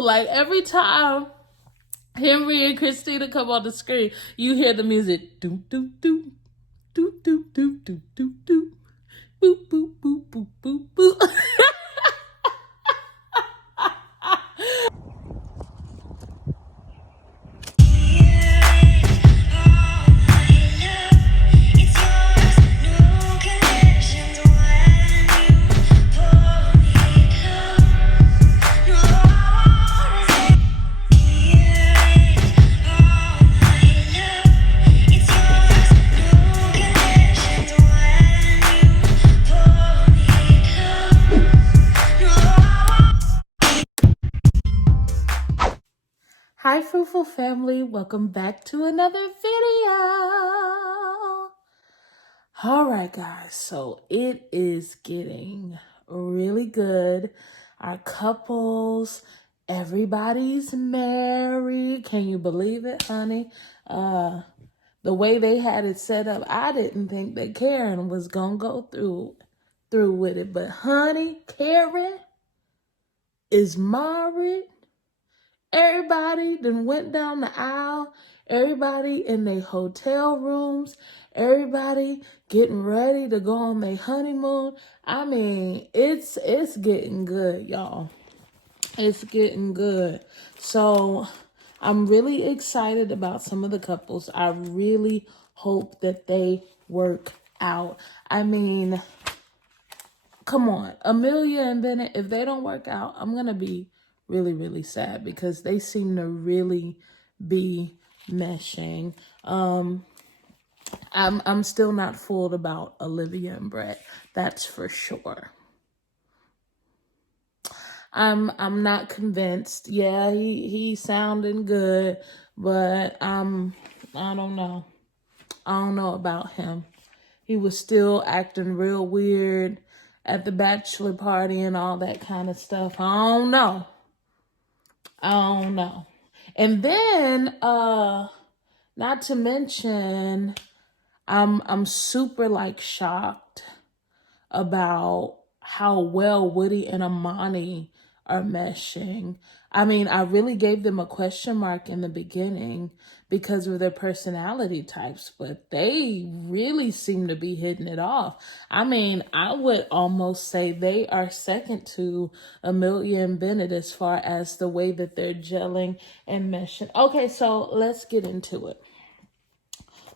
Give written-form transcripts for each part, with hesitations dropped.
Like every time Henry and Christina come on the screen, you hear the music. Doom, doom, doom, doom, doom, doom, doom, doom, doom. Boop, boop, boop, boop, boop, boop. Hi, Fruitful Family. Welcome back to another video. All right, guys. So it is getting really good. Our couples, everybody's married. Can you believe it, honey? The way they had it set up, I didn't think that Karen was going to go through with it. But, honey, Karen is married. Everybody then went down the aisle. Everybody in their hotel rooms. Everybody getting ready to go on their honeymoon. I mean, it's getting good, y'all. It's getting good. So I'm really excited about some of the couples. I really hope that they work out. I mean, come on. Amelia and Bennett, if they don't work out, I'm going to be really, really sad because they seem to really be meshing. I'm still not fooled about Olivia and Brett. That's for sure. I'm not convinced. Yeah, he's sounding good, but I don't know. I don't know about him. He was still acting real weird at the bachelor party and all that kind of stuff. I don't know. And then, not to mention, I'm super like shocked about how well Woody and Amani are meshing. I mean, I really gave them a question mark in the beginning because of their personality types, but they really seem to be hitting it off. I mean, I would almost say they are second to Amelia and Bennett as far as the way that they're gelling and meshing. Okay, so let's get into it.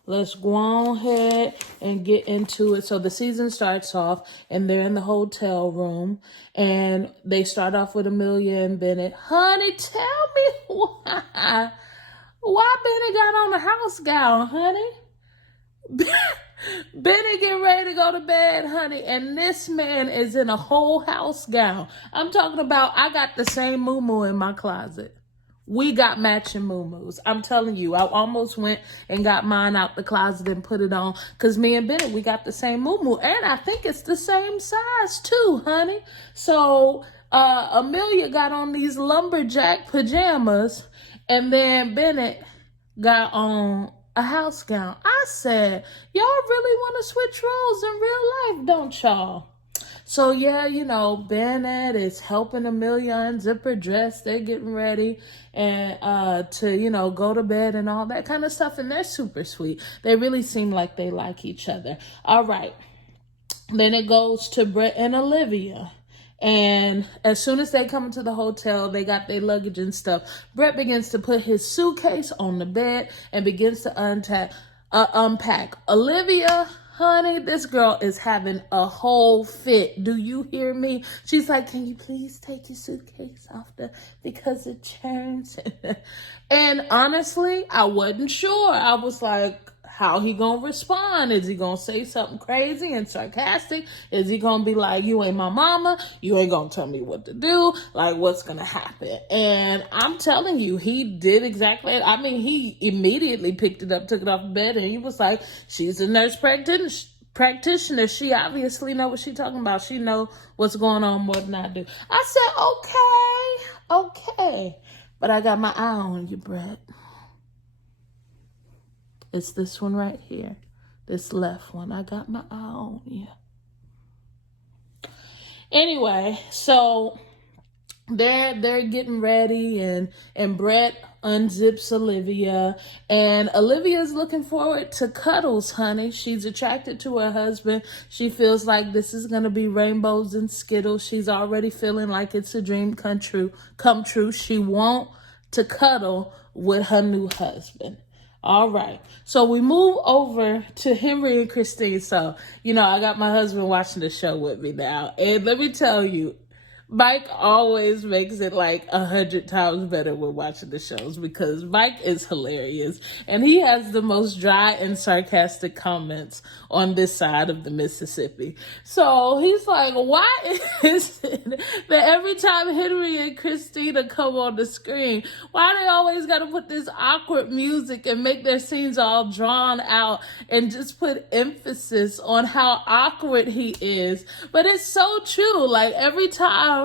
Let's go on ahead and get into it. So the season starts off and they're in the hotel room and they start off with Amelia and Bennett. Honey, tell me why Bennett got on the house gown, honey. Bennett getting ready to go to bed, honey, and this man is in a whole house gown. I'm talking about I got the same muumuu in my closet. We got matching muumuus. I'm telling you, I almost went and got mine out the closet and put it on because me and Bennett, we got the same muumuu. And I think it's the same size too, honey. So Amelia got on these lumberjack pajamas and then Bennett got on a house gown. I said, y'all really want to switch roles in real life, don't y'all? So, yeah, you know, Bennett is helping Amelia unzip her dress. They're getting ready and to, you know, go to bed and all that kind of stuff. And they're super sweet. They really seem like they like each other. All right. Then it goes to Brett and Olivia. And as soon as they come into the hotel, they got their luggage and stuff. Brett begins to put his suitcase on the bed and begins to unpack. Olivia, honey, this girl is having a whole fit. Do you hear me? She's like, can you please take your suitcase off because it churns? And honestly, I wasn't sure. I was like, how he gonna respond? Is he gonna say something crazy and sarcastic? Is he gonna be like, you ain't my mama, you ain't gonna tell me what to do? Like, what's gonna happen? And I'm telling you, he did exactly. I mean, he immediately picked it up, took it off the bed, and he was like, she's a nurse practitioner. She obviously know what she's talking about. She know what's going on more than I do. I said, okay, but I got my eye on you, Brett. It's this one right here. This left one. I got my eye on you. Anyway, so they're getting ready, and Brett unzips Olivia, and Olivia's looking forward to cuddles, honey. She's attracted to her husband. She feels like this is gonna be rainbows and skittles. She's already feeling like it's a dream come true. She wants to cuddle with her new husband. All right. So we move over to Henry and Christine. So, I got my husband watching the show with me now. And let me tell you, Mike always makes it like 100 times better when watching the shows, because Mike is hilarious and he has the most dry and sarcastic comments on this side of the Mississippi. So he's like, why is it that every time Henry and Christina come on the screen, why they always got to put this awkward music and make their scenes all drawn out and just put emphasis on how awkward he is? But it's so true. Like, every time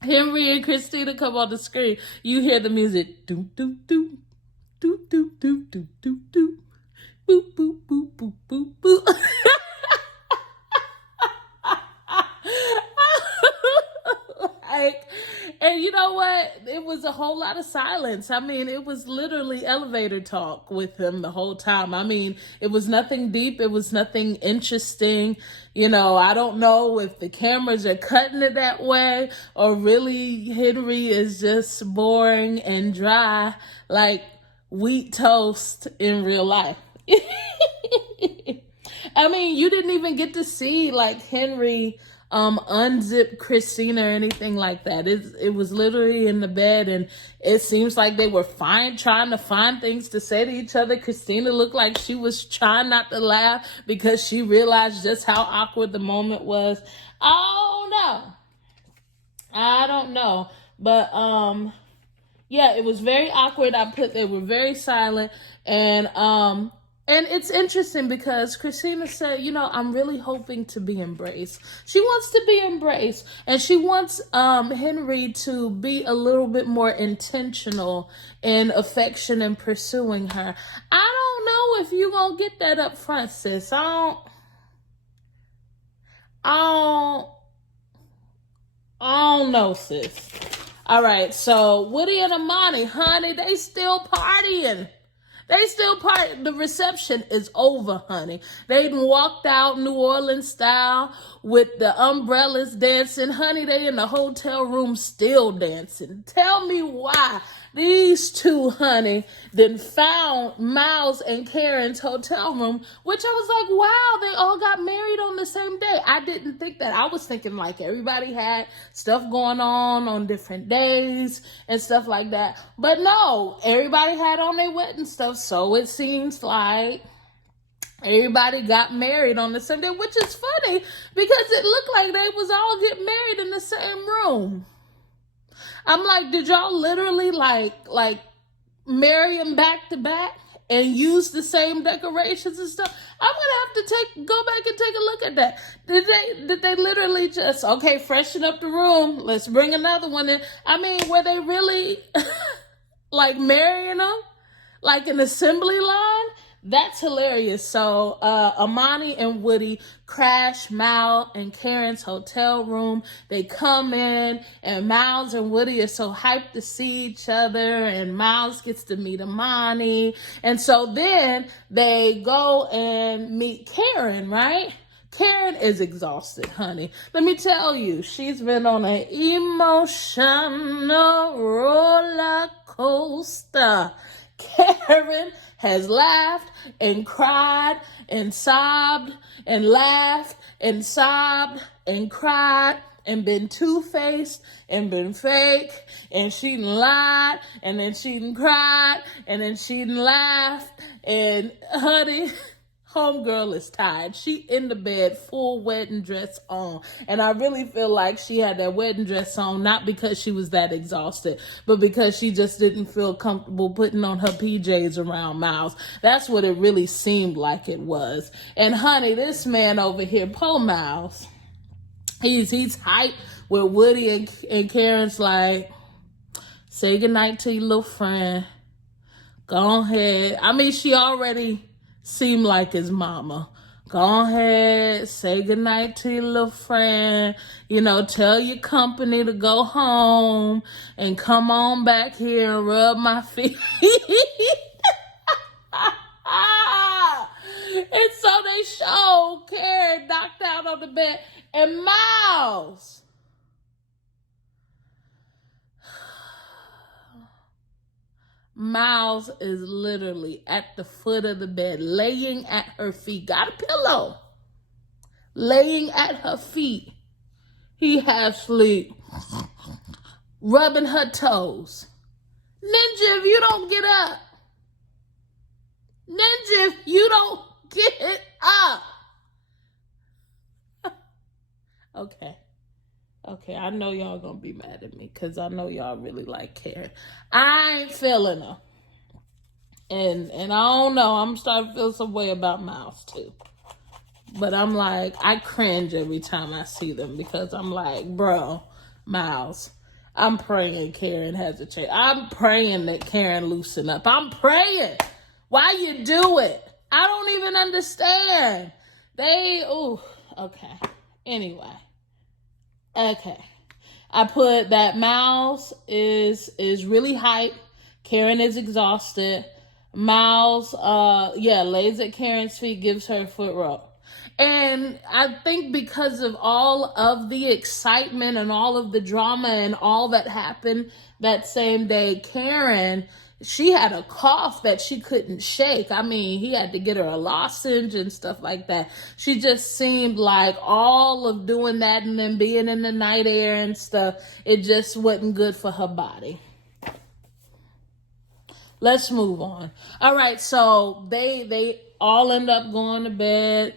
Henry and Christina come on the screen, you hear the music, do do do do do do do do do, boop boop boop boop boop boop. And you know what? It was a whole lot of silence. I mean, it was literally elevator talk with him the whole time. I mean, it was nothing deep. It was nothing interesting. I don't know if the cameras are cutting it that way, or really Henry is just boring and dry like wheat toast in real life. I mean, you didn't even get to see like Henry unzip Christina or anything like that. It was literally in the bed, and it seems like they were trying to find things to say to each other. Christina looked like she was trying not to laugh because she realized just how awkward the moment was. Oh no, I don't know, but yeah, it was very awkward. They were very silent, and it's interesting because Christina said, I'm really hoping to be embraced. She wants to be embraced, and she wants Henry to be a little bit more intentional in affection and pursuing her. I don't know if you gonna get that up front, sis. I don't know, sis. All right, so Woody and Amani, honey, they still partying. The reception is over, honey. They walked out New Orleans style with the umbrellas dancing. Honey, they in the hotel room still dancing. Tell me why these two, honey, then found Miles and Karen's hotel room, which I was like, wow, they all got married on the same day. I didn't think that. I was thinking like everybody had stuff going on different days and stuff like that. But no, everybody had on their wedding stuff. So it seems like everybody got married on the same day, which is funny because it looked like they was all getting married in the same room. I'm like, did y'all literally like marry them back to back and use the same decorations and stuff? I'm gonna have to go back and take a look at that. Did they literally just, okay, freshen up the room, let's bring another one in? I mean, were they really like marrying them like an assembly line? That's hilarious. So Amani and Woody crash Mal and Karen's hotel room. They come in, and Miles and Woody are so hyped to see each other, and Miles gets to meet Amani. And so then they go and meet Karen, right? Karen is exhausted, honey. Let me tell you, she's been on an emotional roller coaster. Karen has laughed and cried and sobbed and laughed and sobbed and cried and been two-faced and been fake, and she done lied, and then she done cried, and then she done laughed, and honey, homegirl is tired. She in the bed, full wedding dress on. And I really feel like she had that wedding dress on, not because she was that exhausted, but because she just didn't feel comfortable putting on her PJs around Miles. That's what it really seemed like it was. And honey, this man over here, poor Miles, he's hyped with Woody and Karen's like, say goodnight to your little friend. Go ahead. I mean, she already seemed like his mama. Go ahead, say goodnight to your little friend, tell your company to go home and come on back here and rub my feet. And so they showed Karen knocked out on the bed, and Miles is literally at the foot of the bed, laying at her feet, got a pillow, laying at her feet. He half asleep, rubbing her toes. Ninja, if you don't get up. Ninja, if you don't get up. Okay, I know y'all gonna be mad at me because I know y'all really like Karen. I ain't feeling her. And I don't know, I'm starting to feel some way about Miles too. But I'm like, I cringe every time I see them because I'm like, bro, Miles, I'm praying Karen has a change. I'm praying that Karen loosen up. I'm praying. Why you do it? I don't even understand. Okay. Anyway. Okay. I put that Miles is really hyped. Karen is exhausted. Miles, lays at Karen's feet, gives her a foot rub. And I think because of all of the excitement and all of the drama and all that happened that same day, Karen, she had a cough that she couldn't shake. I mean, he had to get her a lozenge and stuff like that. She just seemed like all of doing that and then being in the night air and stuff, it just wasn't good for her body. Let's move on. All right, so they all end up going to bed,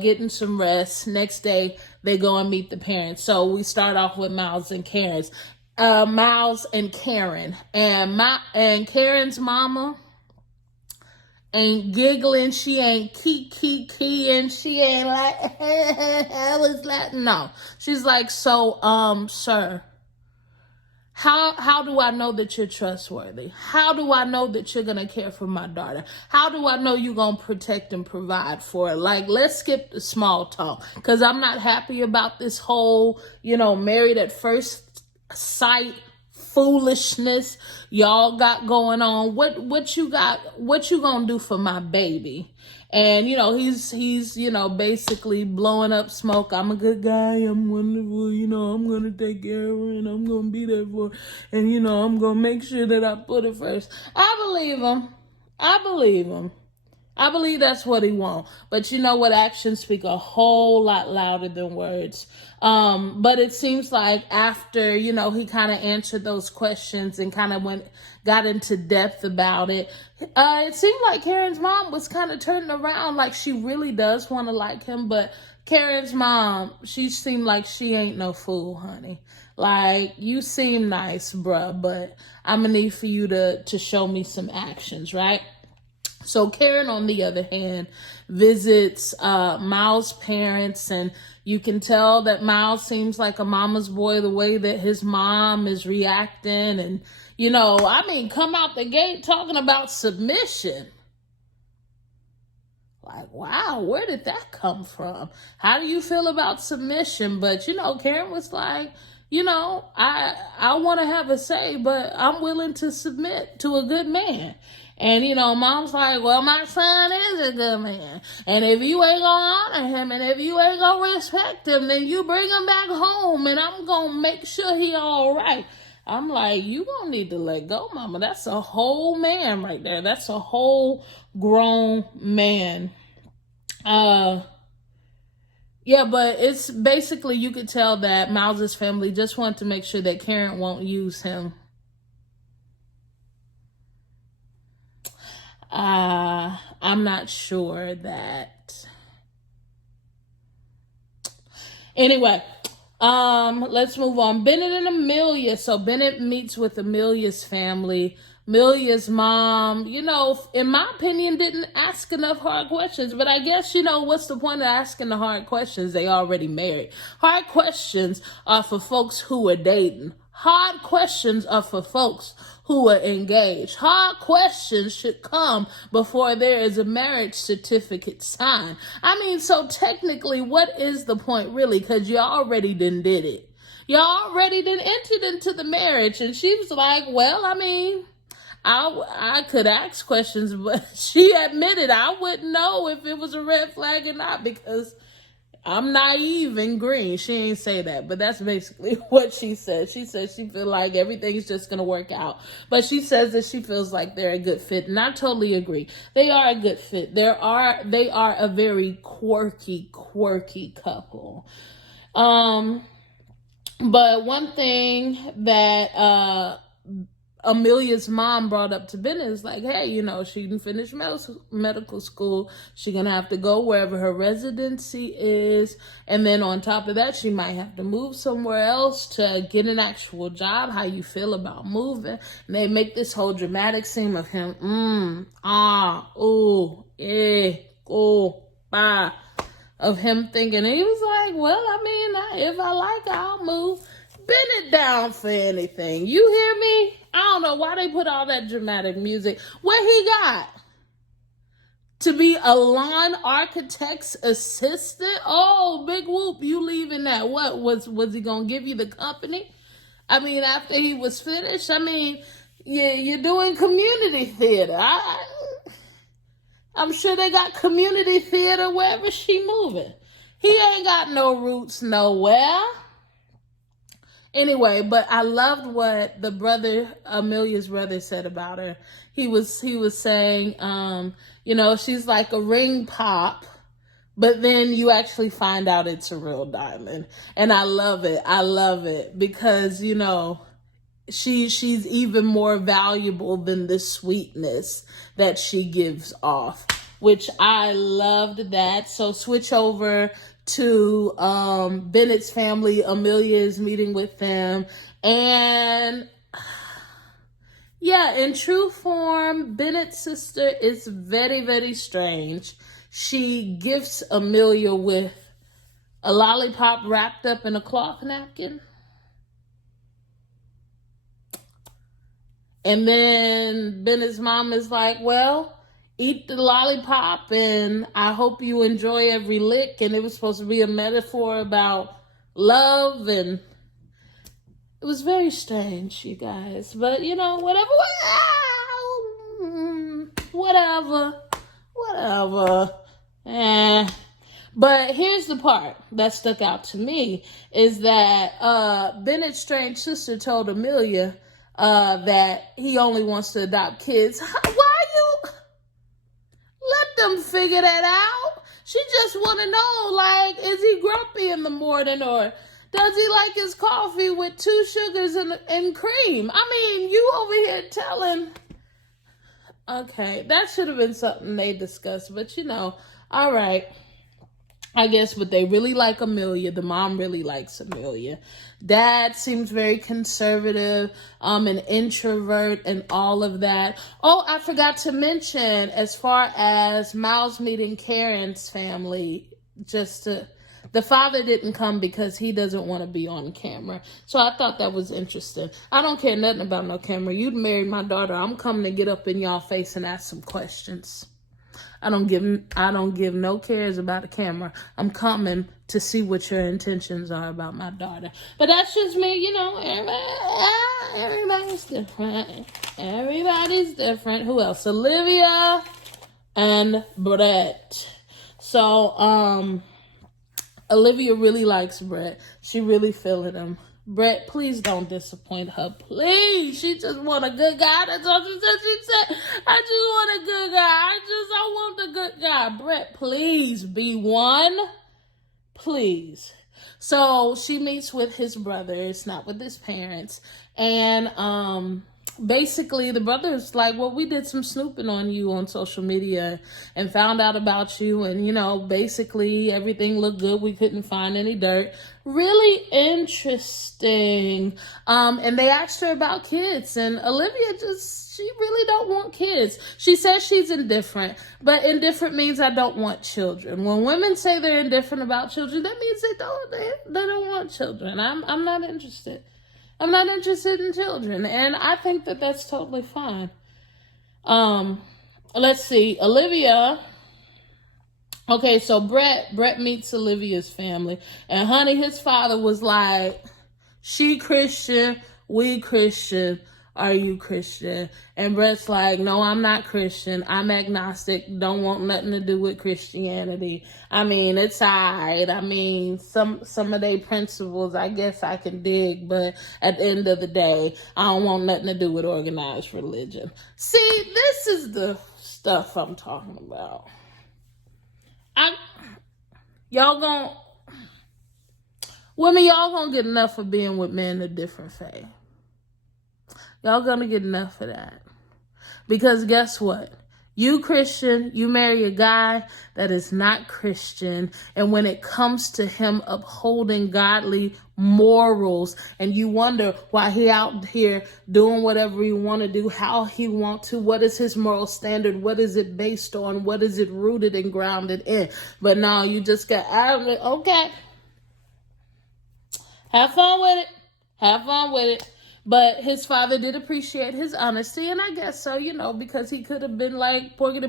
getting some rest. Next day, they go and meet the parents. So we start off with Miles and Karen's. Miles and Karen. And Karen's mama ain't giggling. She ain't key, she ain't like, I was like, no. She's like, so, sir, how do I know that you're trustworthy? How do I know that you're going to care for my daughter? How do I know you're going to protect and provide for her? Like, let's skip the small talk because I'm not happy about this whole, married at first sight foolishness y'all got going on. What you gonna do for my baby? And he's basically blowing up smoke. I'm a good guy, I'm wonderful, I'm gonna take care of her and I'm gonna be there for her, and I'm gonna make sure that I put her first. I believe him. I believe that's what he wants. But you know what? Actions speak a whole lot louder than words. But it seems like after, he kind of answered those questions and kind of got into depth about it. It seemed like Karen's mom was kind of turning around, like she really does want to like him. But Karen's mom, she seemed like she ain't no fool, honey. Like, you seem nice, bruh, but I'm going to need for you to show me some actions, right? So Karen, on the other hand, visits Miles' parents, and you can tell that Miles seems like a mama's boy the way that his mom is reacting. And, come out the gate talking about submission. Like, wow, where did that come from? How do you feel about submission? But, Karen was like, I want to have a say, but I'm willing to submit to a good man. And, mom's like, well, my son is a good man. And if you ain't going to honor him and if you ain't going to respect him, then you bring him back home and I'm going to make sure he all right. I'm like, you going to need to let go, mama. That's a whole man right there. That's a whole grown man. Yeah, but it's basically, you could tell that Miles' family just want to make sure that Karen won't use him. I'm not sure that. Anyway, let's move on. Bennett and Amelia. So Bennett meets with Amelia's family. Amelia's mom, in my opinion, didn't ask enough hard questions. But I guess, what's the point of asking the hard questions? They already married. Hard questions are for folks who are dating. Hard questions are for folks who are engaged. Hard questions should come before there is a marriage certificate signed. I mean, so technically, what is the point really? Because you already done did it. You already done entered into the marriage. And she was like, well, I mean, I could ask questions, but she admitted I wouldn't know if it was a red flag or not because I'm naive and green. She ain't say that, but that's basically what she said. She said she feel like everything's just going to work out. But she says that she feels like they're a good fit. And I totally agree. They are a good fit. They are a very quirky couple. But one thing that Amelia's mom brought up to Bennett is like, hey, you know, she didn't finish medical school. She's going to have to go wherever her residency is. And then on top of that, she might have to move somewhere else to get an actual job. How you feel about moving? And they make this whole dramatic scene of him, of him thinking. And he was like, well, I mean, if I like it, I'll move. Bennett down for anything. You hear me? I don't know why they put all that dramatic music. What he got? To be a lawn architect's assistant? Oh, big whoop, you leaving that. What, was he going to give you the company? I mean, after he was finished? I mean, you're doing community theater. I'm sure they got community theater wherever she moving. He ain't got no roots nowhere. Anyway, but I loved what the brother, Amelia's brother, said about her. He was saying, you know, she's like a ring pop, but then you actually find out it's a real diamond. And I love it. I love it because, you know, she's even more valuable than the sweetness that she gives off, which I loved that. So switch over to Bennett's family. Amelia is meeting with them. And yeah, in true form, Bennett's sister is very, very strange. She gifts Amelia with a lollipop wrapped up in a cloth napkin. And then Bennett's mom is like, well, eat the lollipop and I hope you enjoy every lick. And it was supposed to be a metaphor about love, and it was very strange, you guys. But, you know, whatever. But here's the part that stuck out to me is that Bennett's strange sister told Amelia that he only wants to adopt kids. Let them figure that out. She just want to know, like, is he grumpy in the morning, or does he like his coffee with 2 sugars and cream? I mean, you over here telling. Okay, that should have been something they discussed, but you know, all right. I guess, but they really like Amelia. The mom really likes Amelia. Dad seems very conservative, an introvert and all of that. Oh, I forgot to mention, as far as Miles meeting Karen's family, the father didn't come because he doesn't want to be on camera. So I thought that was interesting. I don't care nothing about no camera. You'd married my daughter. I'm coming to get up in y'all face and ask some questions. I don't give no cares about a camera. I'm coming to see what your intentions are about my daughter. But that's just me, you know. Everybody's different. Everybody's different. Who else? Olivia and Brett. So, Olivia really likes Brett. She really feeling him. Brett, please don't disappoint her. Please. She just want a good guy. That's all she said. She said, I just want a good guy. I want a good guy. Brett, please be one. Please. So she meets with his brothers, not with his parents. And basically the brother's like, well, we did some snooping on you on social media and found out about you. And, you know, basically everything looked good. We couldn't find any dirt. Really interesting. And they asked her about kids, and Olivia she really don't want kids. She says she's indifferent, but indifferent means I don't want children. When women say they're indifferent about children, that means they don't want children. I'm not interested. I'm not interested in children. And I think that that's totally fine. Let's see. Olivia. Okay, so Brett meets Olivia's family. And honey, his father was like, she Christian, we Christian. Are you Christian? And Brett's like, no, I'm not Christian. I'm agnostic. Don't want nothing to do with Christianity. I mean, it's all right. I mean, some of their principles, I guess I can dig, but at the end of the day, I don't want nothing to do with organized religion. See, this is the stuff I'm talking about. Women, y'all gonna get enough of being with men of different faith. Y'all gonna get enough of that. Because guess what? You Christian, you marry a guy that is not Christian, and when it comes to him upholding godly morals, and you wonder why he out here doing whatever he want to do, how he want to, what is his moral standard, what is it based on, what is it rooted and grounded in? But no, you just got out of it. Okay. Have fun with it. Have fun with it. But his father did appreciate his honesty, and I guess so, because he could have been like, but no,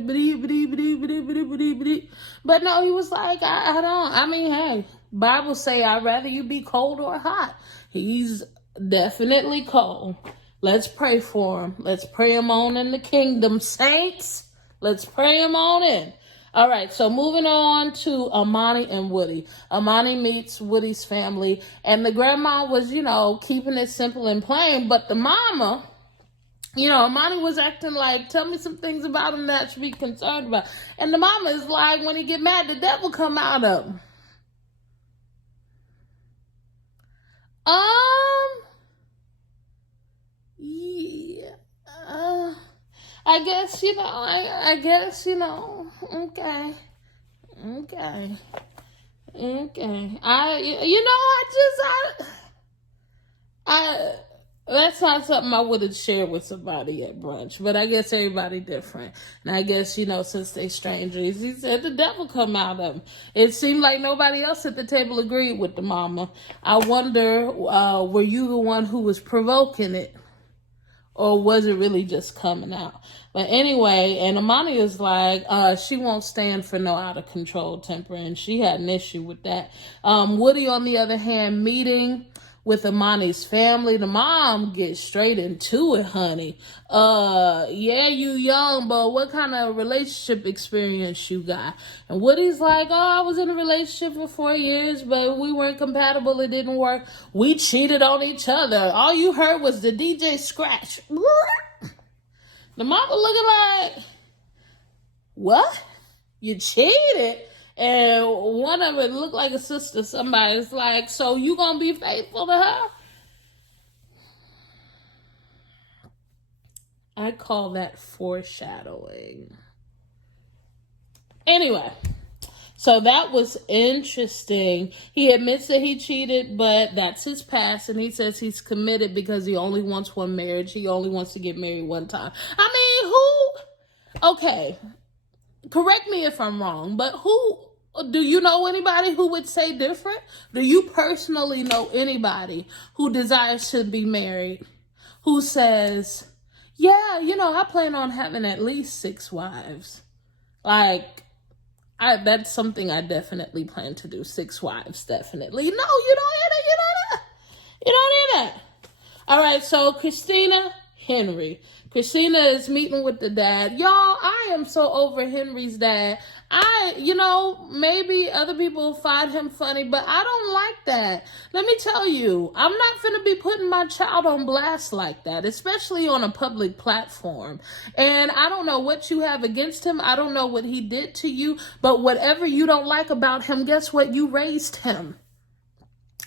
he was like, I mean, hey, Bible say I'd rather you be cold or hot. He's definitely cold. Let's pray for him. Let's pray him on in the kingdom, saints. Let's pray him on in. All right, so moving on to Amani and Woody. Amani meets Woody's family, and the grandma was, keeping it simple and plain, but the mama, Amani was acting like, tell me some things about him that I should be concerned about. And the mama is like, when he get mad, the devil come out of him. Yeah. I guess, okay. That's not something I would have shared with somebody at brunch, but I guess everybody different. And I guess, since they strangers, he said the devil come out of him. It seemed like nobody else at the table agreed with the mama. I wonder, were you the one who was provoking it? Or was it really just coming out? But anyway, and Amani is like, she won't stand for no out of control temper, and she had an issue with that. Woody, on the other hand, meeting with Amani's family, the mom gets straight into it, honey. Yeah, you young, but what kind of relationship experience you got? And Woody's like, I was in a relationship for 4 years, but we weren't compatible. It didn't work. We cheated on each other. All you heard was the DJ scratch. The mama looking like, what? You cheated? And one of it looked like a sister. Somebody's like, so you gonna be faithful to her? I call that foreshadowing. Anyway, so that was interesting. He admits that he cheated, but that's his past, and he says he's committed because he only wants one marriage. He only wants to get married one time. I mean, okay, correct me if I'm wrong, but do you know anybody who would say different? Do you personally know anybody who desires to be married, who says, yeah, I plan on having at least 6 wives? Like, that's something I definitely plan to do. 6 wives, definitely. No, you don't hear that. All right, so Christina, Henry. Christina is meeting with the dad. Y'all, I am so over Henry's dad. Maybe other people find him funny, but I don't like that. Let me tell you, I'm not finna be putting my child on blast like that, especially on a public platform. And I don't know what you have against him. I don't know what he did to you, but whatever you don't like about him, guess what? You raised him.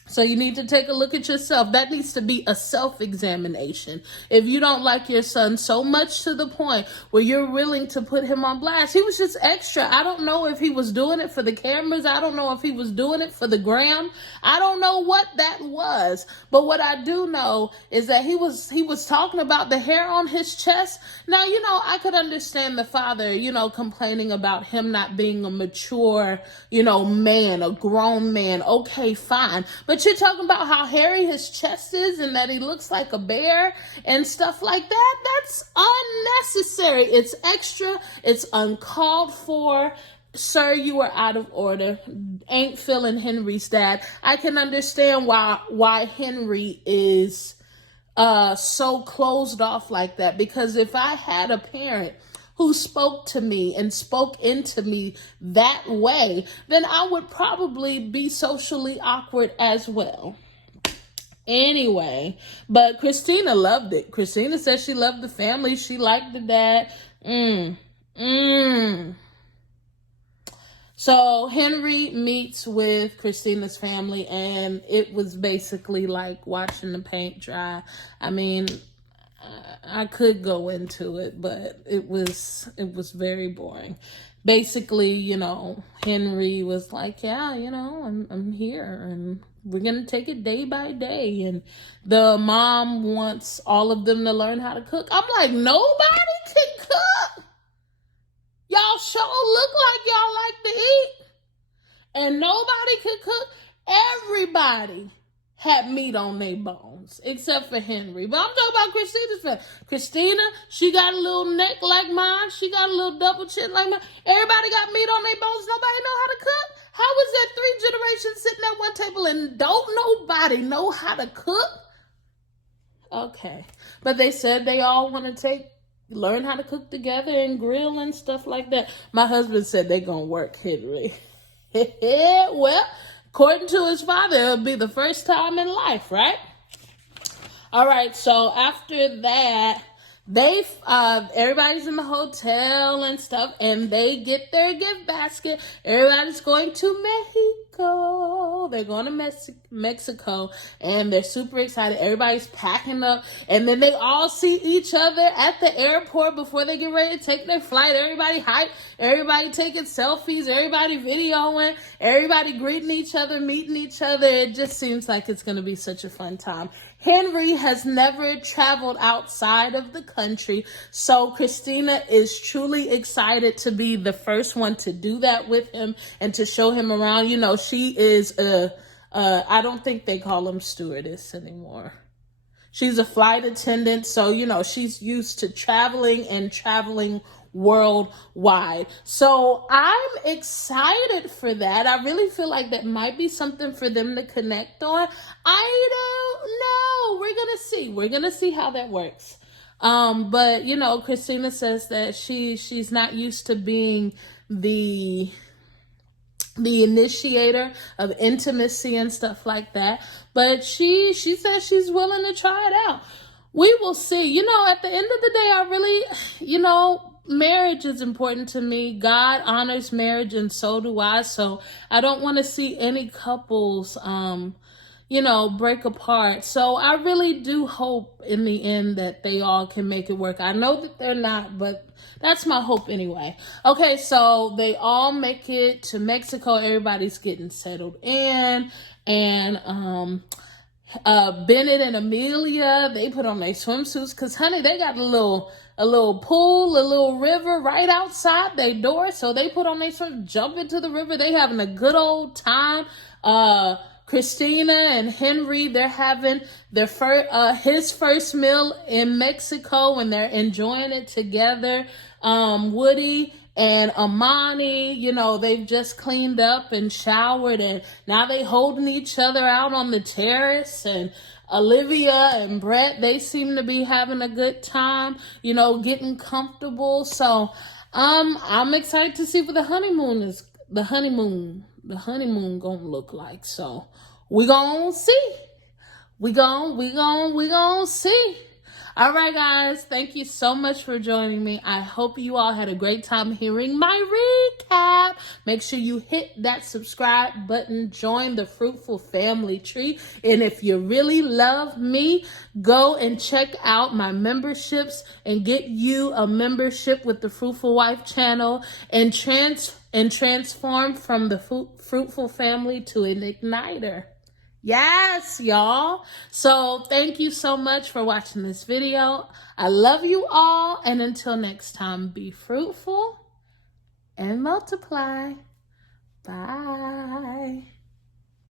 So you need to take a look at yourself. That needs to be a self-examination. If you don't like your son so much to the point where you're willing to put him on blast, he was just extra. I don't know if he was doing it for the cameras. I don't know if he was doing it for the gram. I don't know what that was. But what I do know is that he was talking about the hair on his chest. Now, I could understand the father, complaining about him not being a mature, man, a grown man. Okay, fine. But But you're talking about how hairy his chest is and that he looks like a bear and stuff like that. That's unnecessary. It's extra. It's uncalled for. Sir, you are out of order. Ain't feeling Henry's dad. I can understand why Henry is so closed off like that, because if I had a parent who spoke to me and spoke into me that way, then I would probably be socially awkward as well. Anyway, but Christina loved it. Christina said she loved the family. She liked the dad. So Henry meets with Christina's family, and it was basically like watching the paint dry. I mean, I could go into it, but it was very boring. Basically, you know, Henry was like, yeah, you know, I'm here and we're going to take it day by day. And the mom wants all of them to learn how to cook. I'm like, nobody can cook. Y'all sure look like y'all like to eat. And nobody could cook. Everybody had meat on their bones, except for Henry. But I'm talking about Christina's family. Christina, she got a little neck like mine. She got a little double chin like mine. Everybody got meat on their bones. Nobody know how to cook. How is that 3 generations sitting at one table and don't nobody know how to cook? Okay. But they said they all want to learn how to cook together and grill and stuff like that. My husband said they're going to work Henry. Well, according to his father, it'll be the first time in life, right? All right, so after that, everybody's in the hotel and stuff, and they get their gift basket. Everybody's going to Mexico. They're going to Mexico, and they're super excited. Everybody's packing up, and then they all see each other at the airport before they get ready to take their flight. Everybody hyped. Everybody taking selfies. Everybody videoing. Everybody greeting each other, meeting each other. It just seems like it's going to be such a fun time. Henry has never traveled outside of the country, so Christina is truly excited to be the first one to do that with him and to show him around. You know, she is I don't think they call them stewardess anymore. She's a flight attendant, so, you know, she's used to traveling worldwide. So I'm excited for that. I really feel like that might be something for them to connect on. I don't know. We're gonna see how that works. But you know, Christina says that she's not used to being the initiator of intimacy and stuff like that. But she says she's willing to try it out. We will see. You know, at the end of the day, I really, you know, marriage is important to me. God honors marriage, and so do I. So I don't want to see any couples, you know, break apart. So I really do hope in the end that they all can make it work. I know that they're not, but that's my hope anyway. Okay, so they all make it to Mexico. Everybody's getting settled in, and Bennett and Amelia, they put on their swimsuits because, honey, they got a little pool, a little river right outside their door. So they put on their swim, jump into the river. They having a good old time. Christina and Henry, they're having his first meal in Mexico, and they're enjoying it together. Woody and Amani, you know, they've just cleaned up and showered, and now they holding each other out on the terrace. And Olivia and Brett, they seem to be having a good time, you know, getting comfortable. So I'm excited to see what the honeymoon gonna look like. So we gonna see. We gonna see. All right, guys. Thank you so much for joining me. I hope you all had a great time hearing my recap. Make sure you hit that subscribe button. Join the Fruitful Family tree. And if you really love me, go and check out my memberships and get you a membership with the Fruitful Wife channel and transform from the Fruitful Family to an igniter. Yes, y'all. So thank you so much for watching this video. I love you all. And until next time, be fruitful and multiply. Bye.